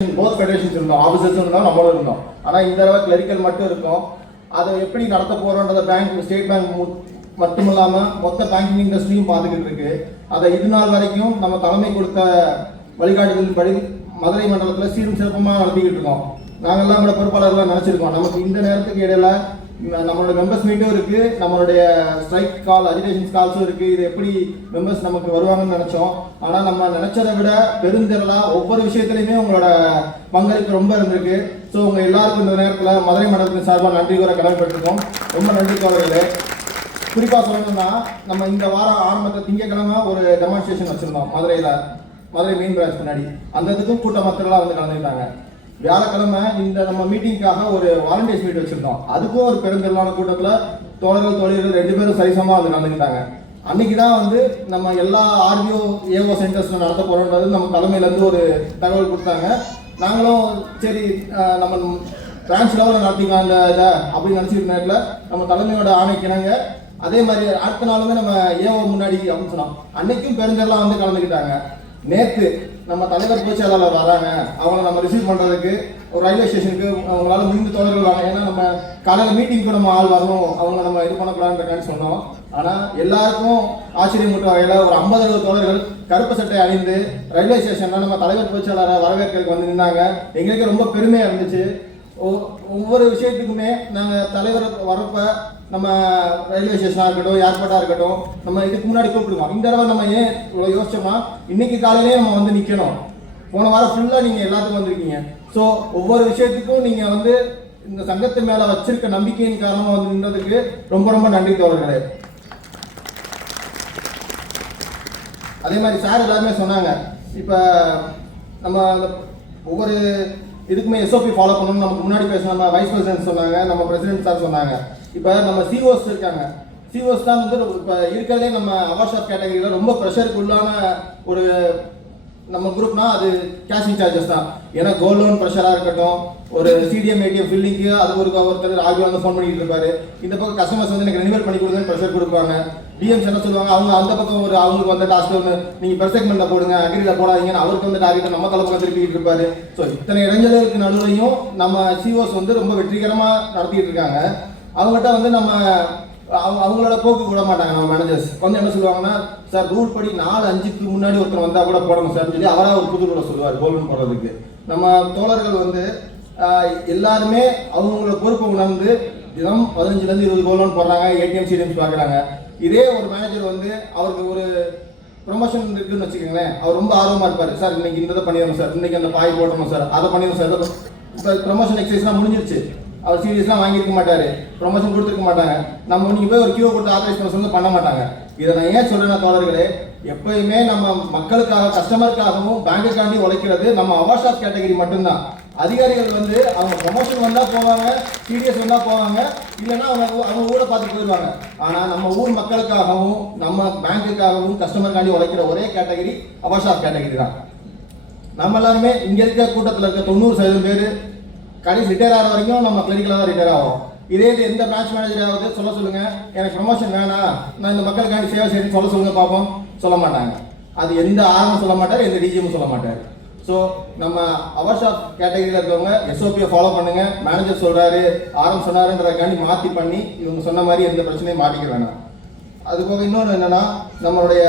Both federations இருந்தோம், ஆஃபீஸர்ஸும் இருந்தோம், நம்மளும் இருந்தோம். ஆனால் இந்த தடவை கிளரிக்கல் மட்டும் இருக்கும். அதை எப்படி நடத்த போகிறோன்றத பேங்க், ஸ்டேட் பேங்க் மட்டும் இல்லாமல் மொத்த பேங்கிங் இண்டஸ்ட்ரியும் பார்த்துக்கிட்டு இருக்கு. அதை இது நாள் வரைக்கும் நம்ம தலைமை கொடுத்த வழிகாட்டுதலின்படி மதுரை மண்டலத்தில் சீரும் சிறப்பமாக நடத்திக்கிட்டு இருக்கோம். நாங்கள்லாம் கூட பொறுப்பாளர்களாக நினச்சிருக்கோம். நமக்கு இந்த நேரத்துக்கு இடையில நம்மளோட மெம்பர்ஸ் மீட்டும் இருக்குது, நம்மளுடைய ஸ்ட்ரைக் கால், அஜிடேஷன்ஸ் கால்ஸும் இருக்குது. இது எப்படி மெம்பர்ஸ் நமக்கு வருவாங்கன்னு நினச்சோம். ஆனால் நம்ம நினச்சதை விட பெருந்திரளாக ஒவ்வொரு விஷயத்துலையுமே உங்களோட பங்களிப்பு ரொம்ப இருந்திருக்கு. ஸோ உங்கள் எல்லாருக்கும் இந்த நேரத்தில் மதுரை மண்டலத்தின் சார்பாக நன்றி கூற கடமைப்பட்டிருக்கோம். ரொம்ப நன்றி தோழர்களே. குறிப்பாக சொல்லணும்னா, நம்ம இந்த வாரம் ஆரம்பத்தில் திங்கக்கிழமை ஒரு டெமான்ஸ்ட்ரேஷன் வச்சுருந்தோம் மதுரை மெயின் பிரான்ச் முன்னாடி. அந்த இதுக்கும் கூட்ட மக்கள்லாம் வந்து கலந்துக்கிட்டாங்க. வியாழக்கிழமை இந்த நம்ம மீட்டிங்காக ஒரு வாலண்டியர்ஸ் மீட் வச்சுருந்தோம். அதுக்கும் ஒரு பெருந்திரளான கூட்டத்தில் தோழர்கள் 2 பேரும் சரிசமாக வந்து கலந்துக்கிட்டாங்க. அன்னைக்கு தான் வந்து நம்ம எல்லா ஆர்பிஓ ஏஓ சென்டர்ஸில் நடத்த போகிறோன்றது நம்ம தலைமையிலேருந்து ஒரு தகவல் கொடுத்தாங்க. நாங்களும் சரி நம்ம பிரான்ச் லெவலில் நடத்திக்கலாம் இந்த இதை அப்படின்னு நினச்சிக்கிட்ட நேரத்தில் நம்ம தலைமையோட ஆணைக்கினாங்க. அதே மாதிரி அடுத்த நாளுமே நம்ம ஏஓ முன்னாடி அப்படின்னு சொன்னோம். அன்னைக்கும் பெருந்தெல்லாம் வந்து கலந்துக்கிட்டாங்க. நேற்று நம்ம தலைவர் பொதுச்செயலாளர் வராங்க, அவங்கள நம்ம ரிசீவ் பண்ணுறதுக்கு ஒரு ரயில்வே ஸ்டேஷனுக்கு அவங்களால முடிந்த தோழர்கள் வாங்க. ஏன்னா நம்ம காலையில் மீட்டிங்க்கு நம்ம ஆள் வரணும், அவங்க நம்ம இது பண்ணக்கூடாதுன்றக்கான்னு சொன்னோம். ஆனால் எல்லாருக்கும் ஆச்சரியமூட்ட வகையில் ஒரு 50-60 தோழர்கள் கருப்பு சட்டை அணிந்து ரயில்வே ஸ்டேஷனில் நம்ம தலைவர் பொதுச்செயலாளரை வரவேற்கிறதுக்கு வந்து நின்றாங்க. எங்களுக்கு ரொம்ப பெருமையாக இருந்துச்சு. ஒவ்வொரு விஷயத்துக்குமே நாங்கள் தலைவர் வரப்போ நம்ம ரயில்வே ஸ்டேஷனாக இருக்கட்டும், ஏர்போர்ட்டாக இருக்கட்டும், நம்ம இதுக்கு முன்னாடி கூப்பிடுவோம். இந்த தடவை நம்ம ஏன் இவ்வளோ யோசிச்சோம்னா, இன்னைக்கு காலையிலேயே நம்ம வந்து நிற்கணும். போன வாரம் ஃபுல்லாக நீங்கள் எல்லாத்துக்கும் வந்திருக்கீங்க. ஸோ ஒவ்வொரு விஷயத்துக்கும் நீங்கள் வந்து இந்த சங்கத்து மேலே வச்சிருக்க நம்பிக்கையின் காரணமாக வந்து நின்றதுக்கு ரொம்ப ரொம்ப நன்றி தோழர்களே. அதே மாதிரி சார் எல்லாருமே சொன்னாங்க, இப்போ நம்ம ஒவ்வொரு இதுக்குமே எஸ்ஓபி ஃபாலோ பண்ணணும்னு நமக்கு முன்னாடி பேச நம்ம வைஸ் பிரசிடென்ட் சொன்னாங்க, நம்ம பிரசிடென்ட் சார் சொன்னாங்க. இப்போ நம்ம சிஓஸ் இருக்காங்க. சிஓஸ் தான் வந்து இப்போ இருக்கிறதே நம்ம அவார்ட் ஷாப் கேட்டகரியில் ரொம்ப ப்ரெஷருக்குள்ளான ஒரு நம்ம குரூப்னா அது கேஷிங் சார்ஜஸ் தான். ஏன்னா கோல்ட் லோன் ப்ரெஷராக இருக்கட்டும், ஒரு சிடிஎம் ஏடிஎம் ஃபில்லிங்கு அது ஒருத்தர் ஆகி வந்து ஃபோன் பண்ணிட்டு இருப்பாரு. இந்த பக்கம் கஸ்டமர்ஸ் வந்து எனக்கு ரெனிவல் பண்ணி கொடுங்கன்னு ப்ரெஷர் கொடுப்பாங்க. டிஎம்ஸ் என்ன சொல்லுவாங்க, அவங்க அந்த பக்கம் ஒரு அவங்களுக்கு வந்து டாஸ்க் ஒன்று நீங்கள் பெர்செக்மெண்ட்டில் போடுங்க, அக்ரியில் போடாதீங்கன்னு அவருக்கு வந்து டார்கெட்டை நம்ம தலைப்பக்கம் திருப்பிட்டு இருப்பாரு. ஸோ இத்தனை இடைஞ்சலுக்கு நடுவுலையும் நம்ம சிஓஸ் வந்து ரொம்ப வெற்றிகரமாக நடத்திட்டு இருக்காங்க. அவங்ககிட்ட வந்து நம்ம அவங்களோட போக்கு விட மாட்டாங்க. நம்ம மேனேஜர்ஸ் வந்து என்ன சொல்லுவாங்கன்னா, சார் ரூல் படி 4-5க்கு முன்னாடி ஒருத்தர் வந்தால் கூட போடணும் சார்னு சொல்லி அவராக ஒரு புது ரூலை சொல்லுவார் கோல்டன் போடுறதுக்கு. நம்ம தோழர்கள் வந்து எல்லாருமே அவங்களோட பொறுப்பை உணர்ந்து தினம் 15-20 கோல்டன் போடுறாங்க, ஏடிஎம் சிடிஎம்ஸ் பார்க்குறாங்க. இதே ஒரு மேனேஜர் வந்து அவருக்கு ஒரு ப்ரொமோஷன் இருக்குன்னு வச்சுக்கோங்களேன், அவர் ரொம்ப ஆர்வமாக இருப்பார். சார் இன்னைக்கு இந்த இதை பண்ணிடணும் சார், இன்னைக்கு அந்த பாய் போட்டணும் சார், அதை பண்ணிடணும் சார். இப்போ ப்ரொமோஷன் எக்ஸசைஸ்லாம் முடிஞ்சிருச்சு, அவர் சீரியஸ்லாம் வாங்கியிருக்க மாட்டார், ப்ரொமோஷன் கொடுத்துருக்க மாட்டாங்க. நம்ம நீங்கள் போய் ஒரு கியூ கொடுத்து ஆத்தரைஸ் பண்ண பண்ண மாட்டாங்க. இதை நான் ஏன் சொல்கிறேன்னா தோழர்களே, எப்பயுமே நம்ம மக்களுக்காக, கஸ்டமருக்காகவும் பேங்குக்காண்டி உழைக்கிறது நம்ம அவார்ட் ஷாப் கேட்டகரி மட்டும்தான். அதிகாரிகள் வந்து அவங்க ப்ரொமோஷன் வந்தால் போவாங்க, சீரியஸ் வந்தால் போவாங்க, இல்லைன்னா அவங்க ஊரை பார்த்துட்டு போயிடுவாங்க. ஆனால் நம்ம ஊர் மக்களுக்காகவும் நம்ம பேங்குக்காகவும் கஸ்டமருக்காண்டி உழைக்கிற ஒரே கேட்டகரி அவார்ட் ஷாப் கேட்டகரி தான். நம்ம எல்லாருமே இங்கே இருக்க கூட்டத்தில் இருக்க 90% பேர் கடைசி ரிட்டையர் ஆகிற வரைக்கும் நம்ம கிளினிக்கில் தான் ரிட்டையர் ஆகும். இதே எந்த பிரான்ச் மேனேஜராவது சொல்ல சொல்லுங்கள், எனக்கு ப்ரொமோஷன் வேணாம், நான் இந்த மக்களுக்காண்டி சேவை செய்யணும்னு சொல்ல சொல்லுங்கள் பார்ப்போம். சொல்ல மாட்டாங்க. அது எந்த ஆரம்பம் சொல்ல மாட்டார், எந்த டிஜிஎம் சொல்ல மாட்டார். ஸோ நம்ம அவார்ட் ஷாப் கேட்டகரியில் இருக்கவங்க எஸ்ஓபியை ஃபாலோ பண்ணுங்க. மேனேஜர் சொல்கிறாரு, ஆரம்பம் சொன்னாருன்றதுக்காண்டி மாற்றி பண்ணி இவங்க சொன்ன மாதிரி எந்த பிரச்சனையும் மாட்டிக்க வேணாம். அதுபோக இன்னொன்று என்னென்னா, நம்மளுடைய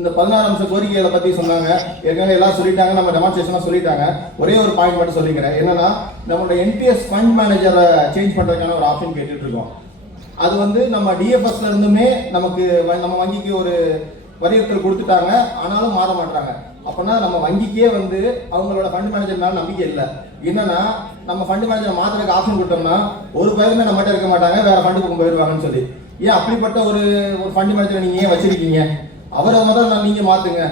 இந்த 16 அம்ச கோரிக்கைகளை பற்றி சொன்னாங்க. ஏற்கனவே எல்லாம் சொல்லிட்டாங்க, நம்ம டெமான்ஸ்ட்ரேஷனாக சொல்லிட்டாங்க. ஒரே ஒரு பாயிண்ட் மட்டும் சொல்லிக்கிறேன். என்னன்னா, நம்மளோட என்பிஎஸ் ஃபண்ட் மேனேஜரை சேஞ்ச் பண்ணுறதுக்கான ஒரு ஆப்ஷன் கேட்டுட்டு இருக்கோம். அது வந்து நம்ம டிஎஃப்எஸ்ல இருந்துமே நமக்கு நம்ம வங்கிக்கு ஒரு வலியுறுத்தல் கொடுத்துட்டாங்க, ஆனாலும் மாற மாட்டாங்க. அப்படின்னா நம்ம வங்கிக்கே வந்து அவங்களோட ஃபண்ட் மேனேஜர் மேலே நம்பிக்கை இல்லை. என்னன்னா, நம்ம ஃபண்ட் மேனேஜர் மாற்றுறதுக்கு ஆப்ஷன் கொடுத்தோம்னா ஒரு பேருமே நம்மகிட்ட இருக்க மாட்டாங்க, வேற ஃபண்டுக்கு போயிடுவாங்கன்னு சொல்லி. ஏன் அப்படிப்பட்ட ஒரு ஃபண்ட் மேனேஜரை நீங்கள் ஏன் வச்சிருக்கீங்க? அவரை முதல்ல நீங்கள் மாற்றுங்க.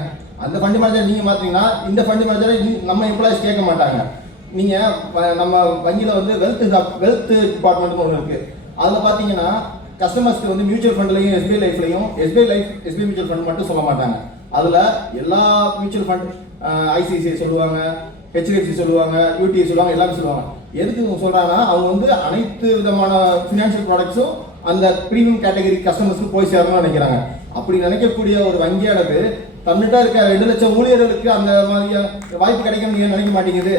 அந்த ஃபண்ட் மேனேஜர் நீங்கள் மாற்றிங்கன்னா இந்த ஃபண்ட் மேனேஜரை நம்ம எம்ப்ளாயிஸ் கேட்க மாட்டாங்க. நீங்கள் நம்ம வங்கியில் வந்து வெல்த் டிபார்ட்மெண்ட்னு ஒன்று இருக்குது. அதில் பார்த்தீங்கன்னா கஸ்டமர்ஸ்க்கு வந்து மியூச்சுவல் ஃபண்ட்லையும் எஸ்பிஐ லைஃப்லையும் எஸ்பிஐ மியூச்சுவல் ஃபண்ட் மட்டும் சொல்ல மாட்டாங்க. அதில் எல்லா மியூச்சுவல் ஃபண்ட் ஐசிஐசிஐ சொல்லுவாங்க, ஹெச்டிஎஃப்சி சொல்லுவாங்க, யூடிஐ சொல்லுவாங்க, எல்லாமே சொல்லுவாங்க. எதுக்கு சொல்கிறாங்கன்னா, அவங்க வந்து அனைத்து விதமான ஃபினான்ஷியல் ப்ராடக்ட்ஸும் அந்த ப்ரீமியம் கேட்டகரி கஸ்டமர்ஸ்க்கு போய் சேரணும்னு நினைக்கிறாங்க. அப்படி நினைக்கக்கூடிய ஒரு வங்கியானது தன்னிட்ட இருக்க 2 லட்சம் ஊழியர்களுக்கு அந்த மாதிரியான வாய்ப்பு கிடைக்கும்னு நீங்கள் நினைக்க மாட்டேங்குது.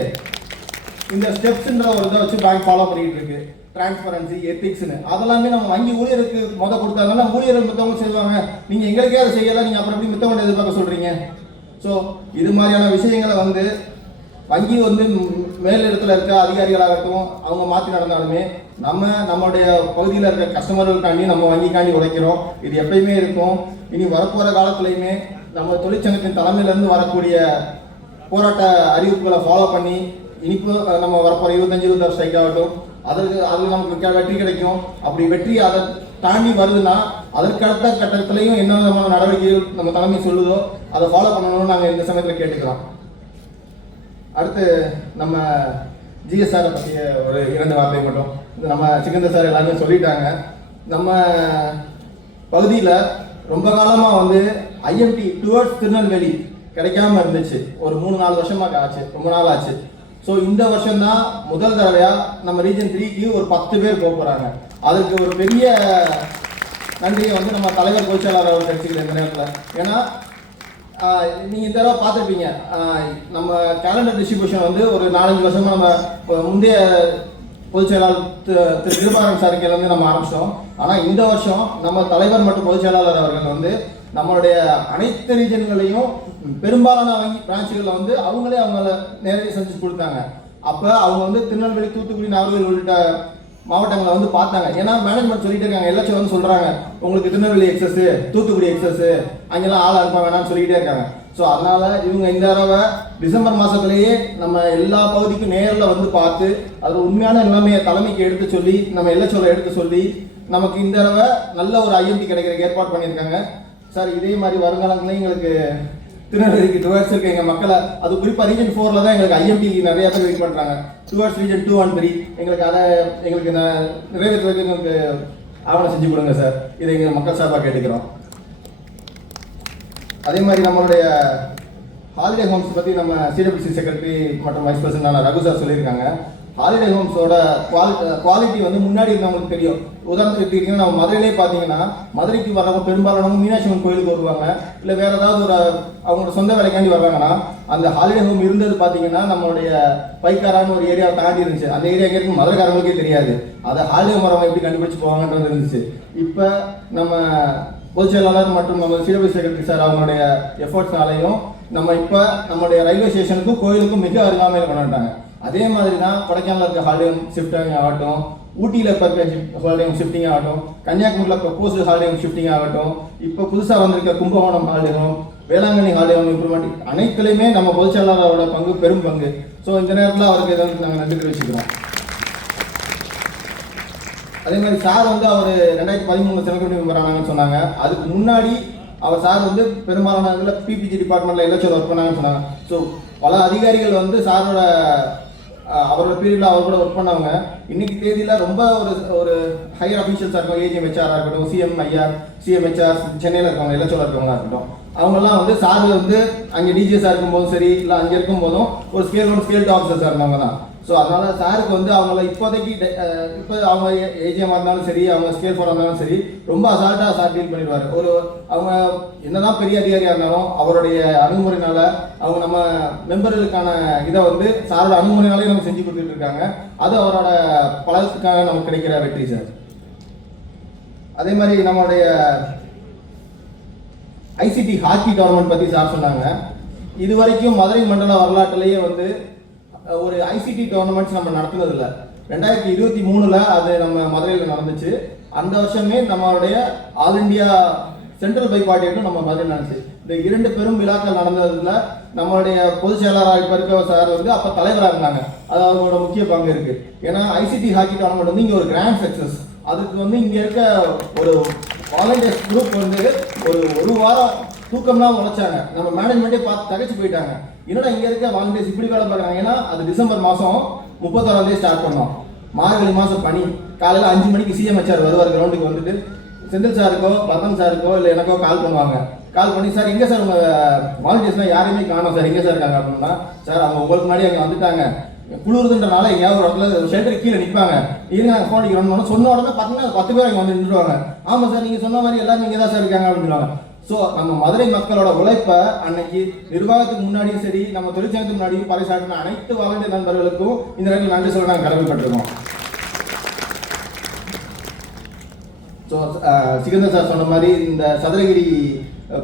இந்த ஸ்டெப்ஸ்ன்ற ஒரு இதை வச்சு பேங்க் ஃபாலோ பண்ணிட்டு இருக்கு. டிரான்ஸ்பரன்சி, எத்திக்ஸ்னு அதெல்லாமே நம்ம வங்கி ஊழியருக்கு கொடுத்தாங்கன்னா ஊழியர்கள் மற்றவங்க செய்வாங்க. நீங்கள் எங்களுக்கே அதை செய்யலாம், நீங்கள் அப்புறம் எப்படி மித்தவங்க எதிர்பார்க்க சொல்கிறீங்க? ஸோ இது மாதிரியான விஷயங்களை வந்து வங்கி வந்து மேல் இடத்துல இருக்க அதிகாரிகளாகட்டும் அவங்க மாற்றி நடந்தாலுமே நம்மளுடைய பகுதியில் இருக்க கஸ்டமர்களுக்காண்டி நம்ம வங்கிக்காண்டி உழைக்கிறோம். இது எப்பயுமே இருக்கும். இனி வரப்போகிற காலத்துலையுமே நம்ம தொழிற்சங்கத்தின் தலைமையிலேருந்து வரக்கூடிய போராட்ட அறிவிப்புகளை ஃபாலோ பண்ணி இனிப்பு நம்ம வரப்போகிற 25-26 ஸ்ட்ரைக் ஆகட்டும், அதில் நமக்கு வெற்றி கிடைக்கும். அப்படி வெற்றி அதை தாண்டி வருதுன்னா அதற்கடுத்த கட்டத்திலையும் என்ன விதமான நடவடிக்கைகள் நம்ம தலைமை சொல்லுதோ அதை ஃபாலோ பண்ணணும்னு நாங்கள் இந்த சமயத்தில் கேட்டுக்கிறோம். அடுத்து நம்ம ஜிஎஸ்ஆரை பற்றிய ஒரு 2 வார்த்தை மட்டும். இது நம்ம சிக்கந்தர் சார் எல்லாருமே சொல்லிட்டாங்க. நம்ம பகுதியில் ரொம்ப காலமாக வந்து ஐஎம்டி டுவர்ட்ஸ் திருநெல்வேலி கிடைக்காம இருந்துச்சு. ஒரு 3-4 வருஷமாக ஆச்சு, ரொம்ப நாள் ஆச்சு. ஸோ இந்த வருஷம்தான் முதல் தடவையாக நம்ம ரீஜன் 3க்கு ஒரு 10 பேர் போகிறாங்க. அதுக்கு ஒரு பெரிய நன்றியை வந்து நம்ம தலைவர் பொதுச்செயலாளர் அவர் கிடைச்சிக்கல இந்த நேரத்தில். ஏன்னா நீங்கள் இந்த தடவை பார்த்துருப்பீங்க, நம்ம கேலண்டர் டிஸ்ட்ரிபியூஷன் வந்து ஒரு 4-5 வருஷமாக நம்ம முந்தைய பொதுச்செயலாளர் திரு கிருபாரன் சாருக்கிலேருந்து நம்ம ஆரம்பித்தோம். ஆனால் இந்த வருஷம் நம்ம தலைவர் மற்றும் பொதுச்செயலாளர் அவர்கள் வந்து நம்மளுடைய அனைத்து ரீஜன்களையும் பெரும்பாலான வங்கி பிரான்ச்சுகளில் வந்து அவங்களே நேரடி செஞ்சு கொடுத்தாங்க. அப்போ அவங்க வந்து திருநெல்வேலி, தூத்துக்குடி, நாகர்கோவில் உள்ளிட்ட மாவட்டங்களை வந்து பார்த்தாங்க. ஏன்னா மேனேஜ்மெண்ட் சொல்லிட்டு இருக்காங்க, எல்லாச்சும் வந்து சொல்கிறாங்க உங்களுக்கு திருநெல்வேலி எக்ஸஸ், தூத்துக்குடி எக்ஸஸ், அங்கெல்லாம் ஆள் அனுப்ப வேணாம்னு சொல்லிக்கிட்டே இருக்காங்க. ஸோ அதனால் இவங்க இந்த தடவை டிசம்பர் மாதத்துலேயே நம்ம எல்லா பகுதிக்கும் நேரில் வந்து பார்த்து அது உண்மையான நிலைமையை தலைமைக்கு எடுத்து சொல்லி நம்ம எல்எச்ஓவில் எடுத்து சொல்லி நமக்கு இந்த தடவை நல்ல ஒரு ஐஎம்டி கிடைக்கிறதுக்கு ஏற்பாடு பண்ணியிருக்காங்க. சார் இதே மாதிரி வருங்காலங்களையும் எங்களுக்கு திருநெல்வேலிக்கு டுவர்ட்ஸ் இருக்க எங்கள் மக்களை, அது குறிப்பாக ரீஜன் 4ல் தான் எங்களுக்கு ஐஎம்டி நிறையா பேர் வெயிட் பண்ணுறாங்க. டுவர்ட்ஸ் ரீஜன் 2 and 3 எங்களுக்கு அதை எங்களுக்கு நிறைவேற்றுவதற்கு எங்களுக்கு ஆவணம் செஞ்சு கொடுங்க சார். இதை எங்கள் மக்கள் சார்பாக கேட்டுக்கிறோம். அதே மாதிரி நம்மளுடைய ஹாலிடே ஹோம்ஸ் பற்றி நம்ம சிடபிள்யூசி செக்ரட்டரி மற்றும் வைஸ் பிரசிடென்டான ரகு சார் சொல்லியிருக்காங்க. ஹாலிடே ஹோம்ஸோட குவாலிட்டி வந்து முன்னாடி இருந்தவங்களுக்கு தெரியும். உதாரணத்துக்கு எடுத்துக்கிட்டிங்கன்னா நம்ம மதுரையிலே பார்த்தீங்கன்னா மதுரைக்கு வர்றவங்க பெரும்பாலானவங்க மீனாட்சி அம்மன் கோயிலுக்கு வருவாங்க, இல்லை வேறு ஏதாவது ஒரு அவங்களோட சொந்த வேலைக்காண்டி வர்றாங்கன்னா அந்த ஹாலிடே ஹோம் இருந்தது பார்த்தீங்கன்னா நம்மளுடைய பைக்காரான்னு ஒரு ஏரியாவை தாண்டி இருந்துச்சு. அந்த ஏரியா எங்கே இருக்கு மதுரைக்காரங்களுக்கே தெரியாது. அதை ஹாலிடே ஹோம் வரவங்க எப்படி கண்டுபிடிச்சு போவாங்கன்றது இருந்துச்சு. இப்போ நம்ம பொதுச்செயலாளர் மற்றும் நம்ம சிடபிள்யூசி செக்ரட்டரி சார் அவங்களுடைய எஃபர்ட்ஸ்னாலையும் நம்ம இப்போ நம்மளுடைய ரயில்வே ஸ்டேஷனுக்கும் கோயிலுக்கும் மிக அருகாமையில் கொண்டாட்டாங்க. அதே மாதிரி தான் கொடைக்கானல் இருக்க ஹாலிடே ஹோம் ஷிஃப்டிங் ஆகட்டும், ஊட்டியில் இப்போ இருக்க ஹாலிடே ஹோம் ஷிஃப்டிங் ஆகட்டும், கன்னியாகுமரியில் ப்ரொபோஸ்டு ஹாலிடே ஹோம் ஷிஃப்டிங் ஆகட்டும், இப்போ புதுசாக வந்திருக்க Kumbakonam holiday home, Velankanni holiday home improvement அனைத்துலையுமே நம்ம பொதுச்செயலாளரோட பங்கு பெரும் பங்கு. ஸோ இந்த நேரத்தில் அவருக்கு எதாவது நாங்கள் நன்றி தெரிவிச்சுக்கிறோம். அதே மாதிரி சார் வந்து அவர் 2013 செனக்கமிட்டி மெம்பர் ஆனாங்கன்னு சொன்னாங்க. அதுக்கு முன்னாடி அவர் சார் வந்து பெரும்பாலான இதில் பிபிஜி டிபார்ட்மெண்ட்டில் எல்எச்ஓவில் ஒர்க் பண்ணாங்கன்னு சொன்னாங்க. ஸோ பல அதிகாரிகள் வந்து சாரோட அவரோட பீரியடில் அவர் கூட ஒர்க் பண்ணவங்க. இன்னைக்கு தேதியில் ரொம்ப ஒரு ஹையர் அஃபீஷியல்ஸாக இருக்கும், ஏஜிஎம்ஹெச்ஆராக இருக்கட்டும், சிஎம்ஐஆர், சிஎம்ஹெச்ஆர், சென்னையில் இருக்கவங்க, எல்எச்ஓவில் இருக்கவங்களா இருக்கட்டும், அவங்கெல்லாம் வந்து சார் வந்து அங்கே டிஜிஎஸ்ஸாக இருக்கும்போதும் சரி, இல்லை அங்கே இருக்கும்போதும் ஒரு ஸ்கேல் 1 ஸ்கேல் 2 ஆஃபீஸர்ஸாக இருந்தவங்க தான். ஸோ அதனால் சாருக்கு வந்து அவங்கள இப்போதைக்கு இப்போ அவங்க ஏஜிஎம்மாக இருந்தாலும் சரி, அவங்க ஸ்கேல் 4 இருந்தாலும் சரி, ரொம்ப அசால்ட்டாக சார் டீல் பண்ணிடுவார். அவங்க என்னதான் பெரிய அதிகாரியாக இருந்தாலும் அவருடைய அணுகுமுறையினால அவங்க நம்ம மெம்பர்களுக்கான இதை வந்து சாரோட அணுகுமுறையினாலே நம்ம செஞ்சு கொடுத்துட்டு இருக்காங்க. அது அவரோட பலத்துக்காக நமக்கு கிடைக்கிற வெற்றி சார். அதே மாதிரி நம்மளுடைய ஐசிடி ஹாக்கி டோர்னமெண்ட் பற்றி சார் சொன்னாங்க. இது வரைக்கும் மதுரை மண்டல வரலாற்றிலேயே வந்து ஒரு ஐசிடி டோர்னமெண்ட்ஸ் நம்ம நடத்துனதில்லை. 2023 அது நம்ம மதுரையில் நடந்துச்சு. அந்த வருஷமே நம்மளுடைய ஆல் இண்டியா சென்ட்ரல் பைக் பார்ட்டியும் நம்ம மதுரையில் நடந்துச்சு. இந்த 2 பெரும் விழாக்கள் நடந்ததுல நம்மளுடைய பொதுச் செயலாளராக இப்போ இருக்க சார் வந்து அப்போ தலைவராக இருந்தாங்க. அது அவங்களோட முக்கிய பங்கு இருக்குது. ஏன்னா ஐசிடி ஹாக்கி டோர்னமெண்ட் வந்து இங்கே ஒரு கிராண்ட் சக்ஸஸ். அதுக்கு வந்து இங்கே இருக்க ஒரு வாலண்டியர்ஸ் குரூப் வந்து ஒரு வாரம் தூக்கம்லாம் உழைச்சாங்க. நம்ம மேனேஜ்மெண்ட்டே பார்த்து தகச்சு போயிட்டாங்க. என்னடா இங்கே இருக்க வாலண்டியர்ஸ் இப்படி வேலை பார்க்குறாங்க. ஏன்னா அது டிசம்பர் மாதம் 31ஆம் தேதி ஸ்டார்ட் பண்ணோம். மார்கழி மாதம் பனி. காலையில் 5 மணிக்கு சிஎம்ஹெச்ஆர் வருவார் கிரவுண்டுக்கு வந்துட்டு. செந்தில் சாருக்கோ பரதன் சாருக்கோ இல்லை எனக்கோ கால் பண்ணுவாங்க. கால் பண்ணி சார் எங்கே சார் உங்கள் வாலண்டியர்ஸ்லாம் யாரையுமே காணோம் சார், எங்கே சார் இருக்காங்க அப்படின்னா, சார் அவங்க உங்களுக்கு முன்னாடி அங்கே வந்துட்டாங்க, குளிர்துன்றனால எங்கேயாவது ஒரு இடத்துல ஷெல்டர் கீழே நிற்பாங்க, இருங்க நாங்கள் ஃபோன் அடிக்கிறோம்னு சொன்ன உடனே பார்த்தீங்கன்னா 10 பேர் அங்கே வந்து நின்றுவாங்க. ஆமாம் சார் நீங்கள் சொன்ன மாதிரி எல்லாரும் இங்கே தான் சார் இருக்காங்க அப்படின்னு சொல்லுவாங்க. ஸோ நம்ம மதுரை மக்களோட உழைப்பை அன்னைக்கு நிர்வாகத்துக்கு முன்னாடியும் சரி, நம்ம தொழிற்சங்கத்துக்கு முன்னாடியும் பறைசாட்டின அனைத்து வாலண்டியர் நண்பர்களுக்கும் இந்த நேரத்தில் நன்றி சொல்ல நாங்கள் கடமைப்பட்டிருக்கோம். ஸோ சிகந்தர் சார் சொன்ன மாதிரி இந்த சதுரகிரி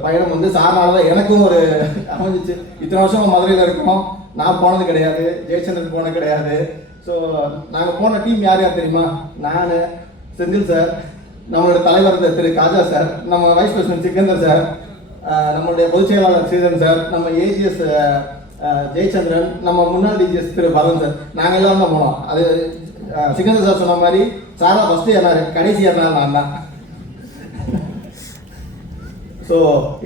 பயணம் வந்து சார்னால தான் எனக்கும் ஒரு அமைஞ்சிச்சு. இத்தனை வருஷம் மதுரையில் இருக்கோம், நான் போனது கிடையாது, ஜெயச்சந்திரன் போனது கிடையாது. ஸோ நாங்கள் போன டீம் யார் யார் தெரியுமா? நான், செந்தில் சார், நம்மளோட தலைவர் திரு காஜா சார், நம்ம வைஸ் பிரசிடென்ட் சிக்கந்தர் சார், நம்மளுடைய பொதுச் செயலாளர் ஸ்ரீதரன் சார், நம்ம ஏஜிஎஸ் ஜெயச்சந்திரன், நம்ம முன்னாள் டிஜிஎஸ் திரு பரன் சார், நாங்கள் எல்லாரும் தான் போனோம். அது சிக்கந்தர் சார் சொன்ன மாதிரி சாரா ஃபஸ்ட்டு ஏறினாரு, கடைசி ஏறினார் நான் தான். ஸோ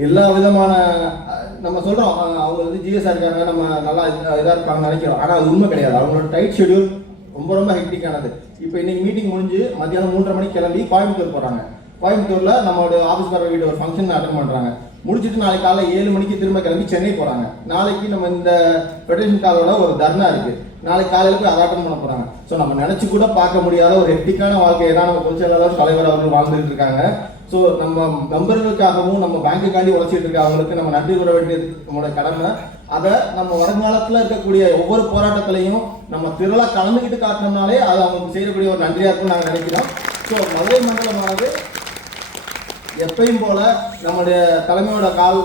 எல்லா விதமான நம்ம சொல்கிறோம் அவங்க வந்து ஜிஎஸ்ஆர் இருக்காங்க, நம்ம நல்லா இதாக இருப்பாங்கன்னு நினைக்கிறோம். ஆனால் அது உண்மை கிடையாது. அவங்களோட டைட் ஷெடியூல் ரொம்ப ரொம்ப ஹெக்டிக்கானது. இப்போ இன்னைக்கு மீட்டிங் முடிஞ்சு மத்தியானம் 3:30 மணிக்கு கிளம்பி கோயம்புத்தூர் போகிறாங்க. கோயம்புத்தூரில் நம்மளோட ஆஃபீஸ்கார வீடு ஒரு ஃபங்க்ஷன் அட்டன் பண்ணுறாங்க. முடிச்சுட்டு நாளைக்கு காலைல 7 மணிக்கு திரும்ப கிளம்பி சென்னை போகிறாங்க. நாளைக்கு நம்ம இந்த ஃபெடரேஷன் காலோட ஒரு தர்ணா இருக்குது, நாளைக்கு காலையில் போய் அதை அட்டன் பண்ண போகிறாங்க. ஸோ நம்ம நினச்சி கூட பார்க்க முடியாத ஒரு ஹெக்டிக்கான வாழ்க்கையை தான் நம்ம பொதுச் செயலாளர் தலைவர் அவர்கள் வாழ்ந்துட்டு இருக்காங்க. ஸோ நம்ம மெம்பர்களுக்காகவும் நம்ம பேங்குக்காண்டி உழைச்சிட்டு இருக்க அவங்களுக்கு நம்ம நன்றி கூற வேண்டியது நம்மளோட கடமை. அதை நம்ம வருங்காலத்தில் இருக்கக்கூடிய ஒவ்வொரு போராட்டத்திலையும் நம்ம திரளாக கலந்துக்கிட்டு காட்டினோம்னாலே அது அவங்களுக்கு செய்யக்கூடிய ஒரு நன்றியாக இருக்கும்னு நாங்கள் நினைக்கிறோம். ஸோ மதுரை மண்டலமானது எப்பயும் போல நம்முடைய தலைமையோட கால்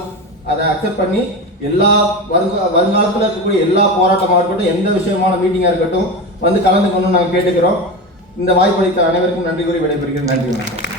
அதை அக்செப்ட் பண்ணி எல்லா வருங்காலத்தில் இருக்கக்கூடிய எல்லா போராட்டமாக இருக்கட்டும், எந்த விஷயமான மீட்டிங்காக இருக்கட்டும் வந்து கலந்துக்கணும்னு நாங்கள் கேட்டுக்கிறோம். இந்த வாய்ப்பளித்த அனைவருக்கும் நன்றி கூறி விடைபெறுகிறேன். நன்றி வணக்கம்.